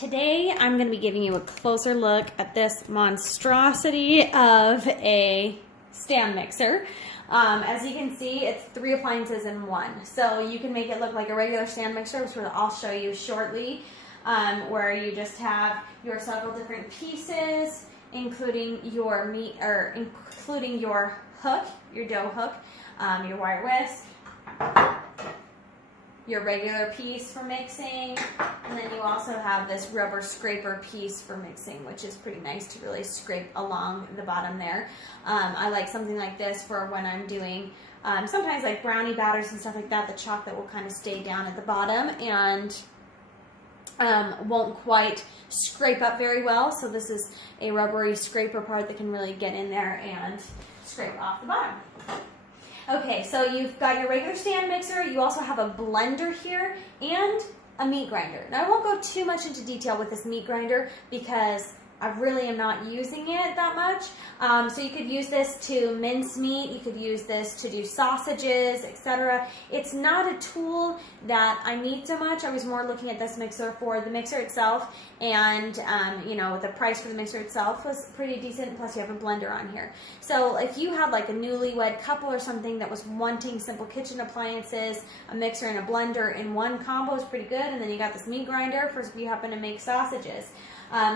Today I'm going to be giving you a closer look at this monstrosity of a stand mixer. As you can see, it's 3 appliances in one. So you can make it look like a regular stand mixer, which I'll show you shortly, where you just have your several different pieces, including your meat, or including your hook, your dough hook, your wire whisk, your regular piece for mixing, and then you also have this rubber scraper piece for mixing, which is pretty nice to really scrape along the bottom there. I like something like this for when I'm doing sometimes like brownie batters and stuff like that. The chocolate will kind of stay down at the bottom and won't quite scrape up very well. So this is a rubbery scraper part that can really get in there and scrape off the bottom. Okay, so you've got your regular stand mixer, you also have a blender here, and a meat grinder. Now I won't go too much into detail with this meat grinder because I really am not using it that much. So you could use this to mince meat, you could use this to do sausages, etc. It's not a tool that I need so much. I was more looking at this mixer for the mixer itself, and you know, the price for the mixer itself was pretty decent, plus you have a blender on here. So if you had like a newlywed couple or something that was wanting simple kitchen appliances, a mixer and a blender in one combo is pretty good, and then you got this meat grinder for if you happen to make sausages.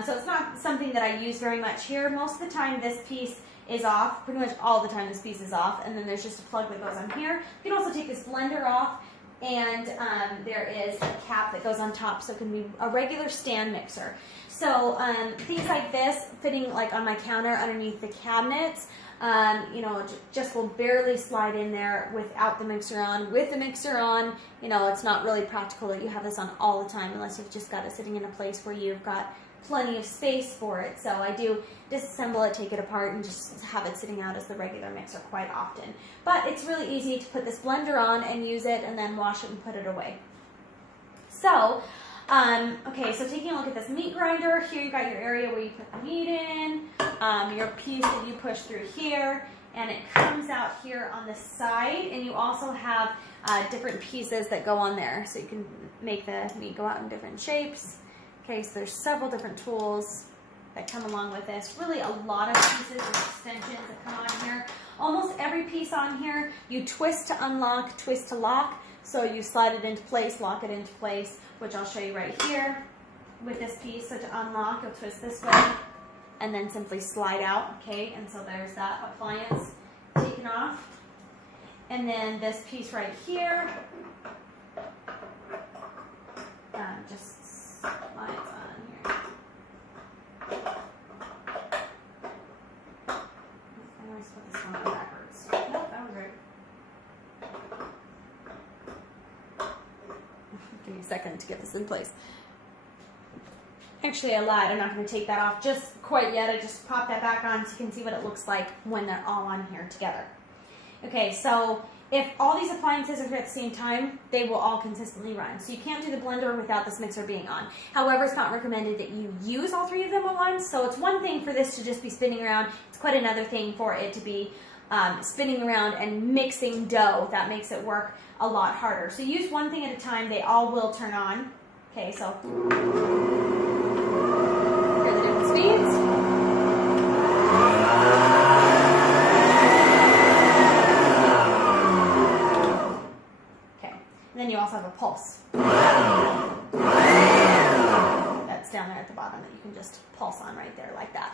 So it's not something that I use very much here. Most of the time this piece is off. Pretty much all the time this piece is off. And then there's just a plug that goes on here. You can also take this blender off, and there is a cap that goes on top, so it can be a regular stand mixer. So things like this fitting like on my counter underneath the cabinets, you know, just will barely slide in there without the mixer on. With the mixer on, you know, it's not really practical that you have this on all the time unless you've just got it sitting in a place where you've got plenty of space for it. So I do disassemble it, take it apart, and just have it sitting out as the regular mixer quite often. But it's really easy to put this blender on and use it and then wash it and put it away. So, okay, so taking a look at this meat grinder, here you've got your area where you put the meat in, your piece that you push through here, and it comes out here on the side, and you also have different pieces that go on there, so you can make the meat go out in different shapes. Okay, so there's several different tools that come along with this. Really a lot of pieces and extensions that come on here. Almost every piece on here, you twist to unlock, twist to lock. So you slide it into place, lock it into place, which I'll show you right here with this piece. So to unlock, you'll twist this way and then simply slide out, okay? And so there's that appliance taken off. And then this piece right here, just slides on here. I always put this one on backwards. Nope, that was right. Give me a second to get this in place. Actually, I lied. I'm not going to take that off just quite yet. I just popped that back on so you can see what it looks like when they're all on here together. Okay, so if all these appliances are here at the same time, they will all consistently run. So you can't do the blender without this mixer being on. However, it's not recommended that you use all 3 of them at once. So it's one thing for this to just be spinning around. It's quite another thing for it to be spinning around and mixing dough. That makes it work a lot harder. So use one thing at a time. They all will turn on. Okay, so here are the different speeds. Then you also have a pulse. That's down there at the bottom that you can just pulse on right there like that.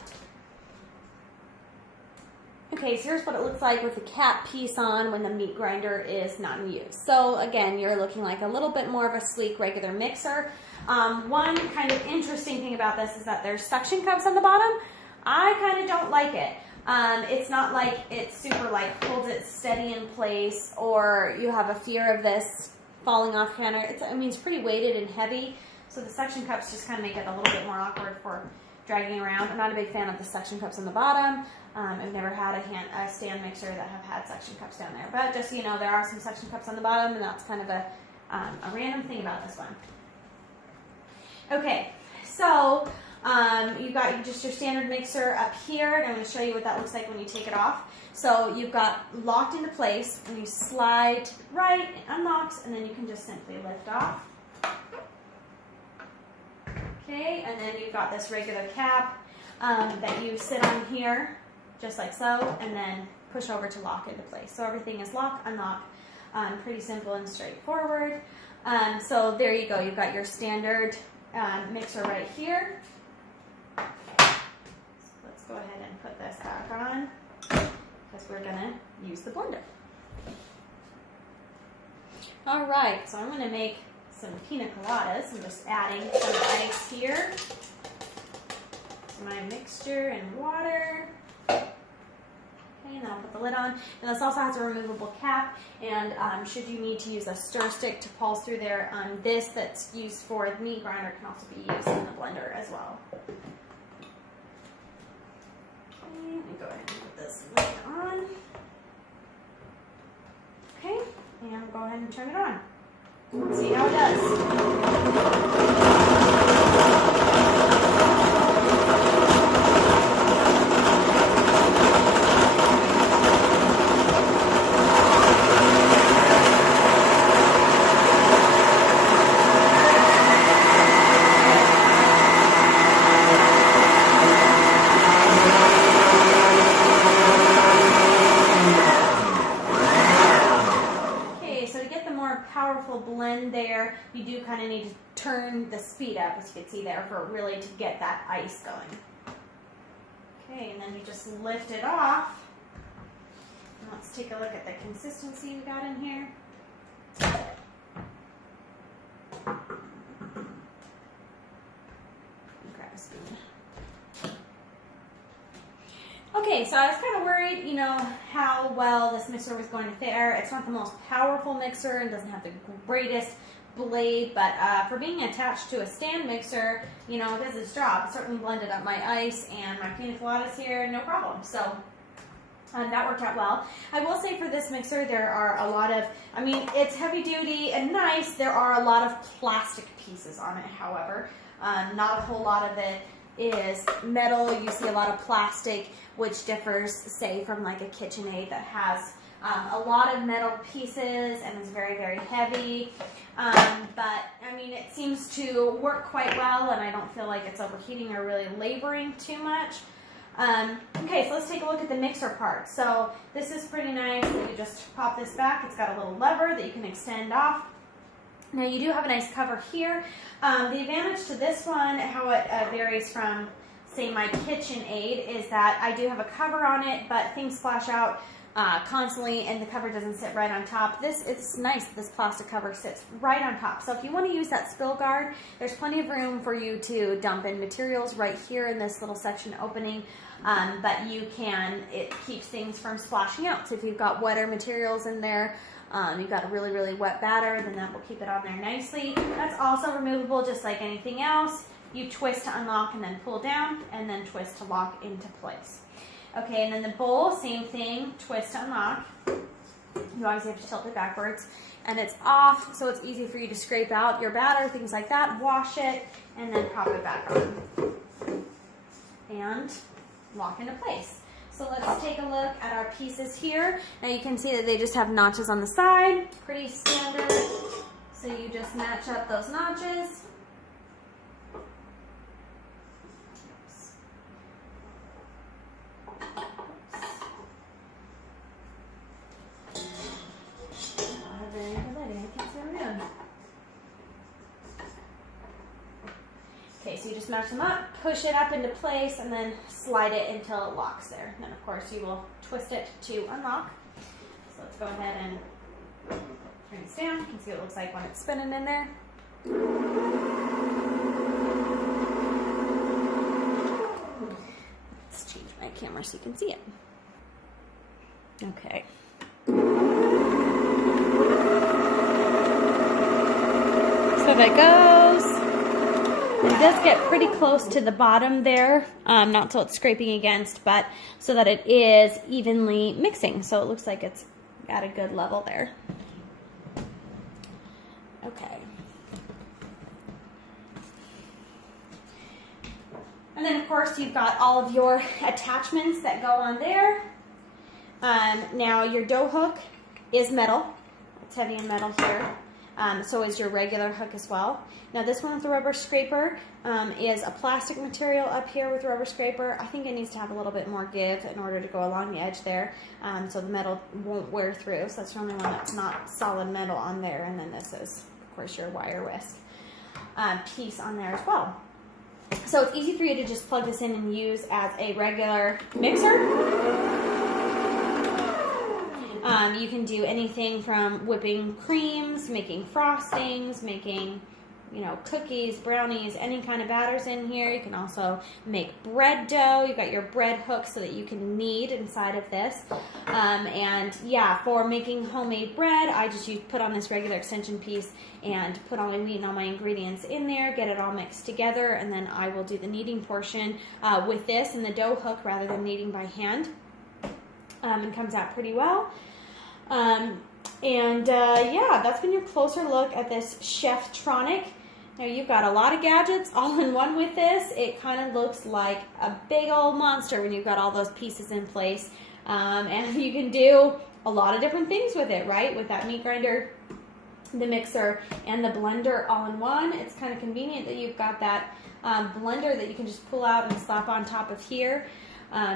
Okay, so here's what it looks like with the cap piece on when the meat grinder is not in use. So again, you're looking like a little bit more of a sleek regular mixer. One kind of interesting thing about this is that there's suction cups on the bottom. I kind of don't like it. It's not like it super like holds it steady in place, or you have a fear of this falling off counter. I mean, it's pretty weighted and heavy, so the suction cups just kind of make it a little bit more awkward for dragging around. I'm not a big fan of the suction cups on the bottom. I've never had a stand mixer that have had suction cups down there, but just so you know, there are some suction cups on the bottom, and that's kind of a random thing about this one. Okay, so you've got just your standard mixer up here, and I'm going to show you what that looks like when you take it off. So you've got locked into place, and you slide to the right, it unlocks, and then you can just simply lift off. Okay, and then you've got this regular cap that you sit on here, just like so, and then push over to lock into place. So everything is lock, unlock, pretty simple and straightforward. So there you go, you've got your standard mixer right here. So let's go ahead and put this back on because we're gonna use the blender. All right, so I'm gonna make some pina coladas. I'm just adding some ice here to my mixture and water. Okay, and then I'll put the lid on. And this also has a removable cap, and should you need to use a stir stick to pulse through there, this that's used for the meat grinder can also be used in the blender as well. Okay, let me go ahead and put this lid on. Okay, and go ahead and turn it on. See how it does. Blend there, you do kind of need to turn the speed up, as you can see there, for really to get that ice going. Okay, and then you just lift it off. And let's take a look at the consistency we got in here. Grab a spoon. Okay, so I was kind of worried, you know, how well this mixer was going to fare. It's not the most powerful mixer and doesn't have the greatest blade, but for being attached to a stand mixer, you know, it does its job. It certainly blended up my ice and my pina coladas here, no problem. So that worked out well. I will say for this mixer, there are a lot of, I mean, it's heavy duty and nice. There are a lot of plastic pieces on it, however. Not a whole lot of it is metal. You see a lot of plastic, which differs, say, from like a KitchenAid that has a lot of metal pieces and is very, very heavy. But I mean, it seems to work quite well, and I don't feel like it's overheating or really laboring too much. Okay, so let's take a look at the mixer part. So this is pretty nice. You just pop this back. It's got a little lever that you can extend off. Now you do have a nice cover here. The advantage to this one, how it varies from, say, my KitchenAid, is that I do have a cover on it, but things splash out constantly and the cover doesn't sit right on top. It's nice that this plastic cover sits right on top. So if you want to use that spill guard, there's plenty of room for you to dump in materials right here in this little section opening. But you can, it keeps things from splashing out. So if you've got wetter materials in there, you've got a really, really wet batter, then that will keep it on there nicely. That's also removable just like anything else. You twist to unlock and then pull down, and then twist to lock into place. Okay, and then the bowl, same thing, twist to unlock. You obviously have to tilt it backwards, and it's off, so it's easy for you to scrape out your batter, things like that, wash it, and then pop it back on. And lock into place. So let's take a look at our pieces here. Now you can see that they just have notches on the side, pretty standard. So you just match up those notches. Okay, so you just match them up, push it up into place, and then slide it until it locks there. And then, of course, you will twist it to unlock. So let's go ahead and turn this down. You can see what it looks like when it's spinning in there. Let's change my camera so you can see it. Okay. So that goes. It does get pretty close to the bottom there, not so it's scraping against, but so that it is evenly mixing. So it looks like it's at a good level there. Okay. And then of course you've got all of your attachments that go on there. Now your dough hook is metal. It's heavy and metal here. So is your regular hook as well. Now this one with the rubber scraper is a plastic material up here with rubber scraper. I think it needs to have a little bit more give in order to go along the edge there, so the metal won't wear through. So that's the only one that's not solid metal on there. And then this is, of course, your wire whisk piece on there as well. So it's easy for you to just plug this in and use as a regular mixer. You can do anything from whipping creams, making frostings, making, you know, cookies, brownies, any kind of batters in here. You can also make bread dough. You've got your bread hook so that you can knead inside of this. And yeah, for making homemade bread, I just put on this regular extension piece and put all my meat and all my ingredients in there, get it all mixed together, and then I will do the kneading portion with this and the dough hook rather than kneading by hand. And comes out pretty well. Yeah, that's been your closer look at this Cheftronic. Now you've got a lot of gadgets all in one with this. It kind of looks like a big old monster when you've got all those pieces in place. And you can do a lot of different things with it, right? With that meat grinder, the mixer, and the blender all in one. It's kind of convenient that you've got that blender that you can just pull out and slap on top of here.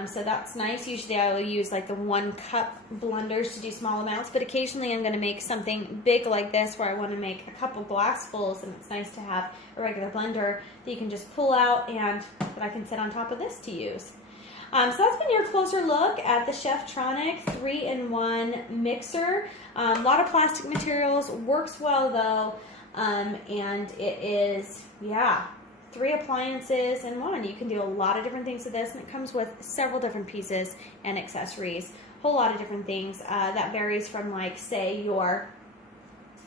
So that's nice. Usually I will use like the 1 cup blenders to do small amounts, but occasionally I'm going to make something big like this where I want to make a couple glassfuls, and it's nice to have a regular blender that you can just pull out and that I can sit on top of this to use. So that's been your closer look at the Cheftronic 3-in-1 mixer. A lot of plastic materials, works well though, and it is, yeah, 3 appliances in one. You can do a lot of different things with this, and it comes with several different pieces and accessories. A whole lot of different things. That varies from, like, say, your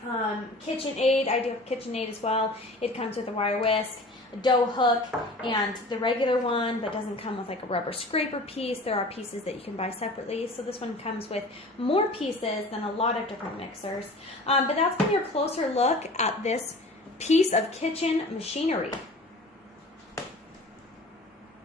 KitchenAid. I do have KitchenAid as well. It comes with a wire whisk, a dough hook, and the regular one, but doesn't come with like a rubber scraper piece. There are pieces that you can buy separately. So this one comes with more pieces than a lot of different mixers. But that's been your closer look at this piece of kitchen machinery.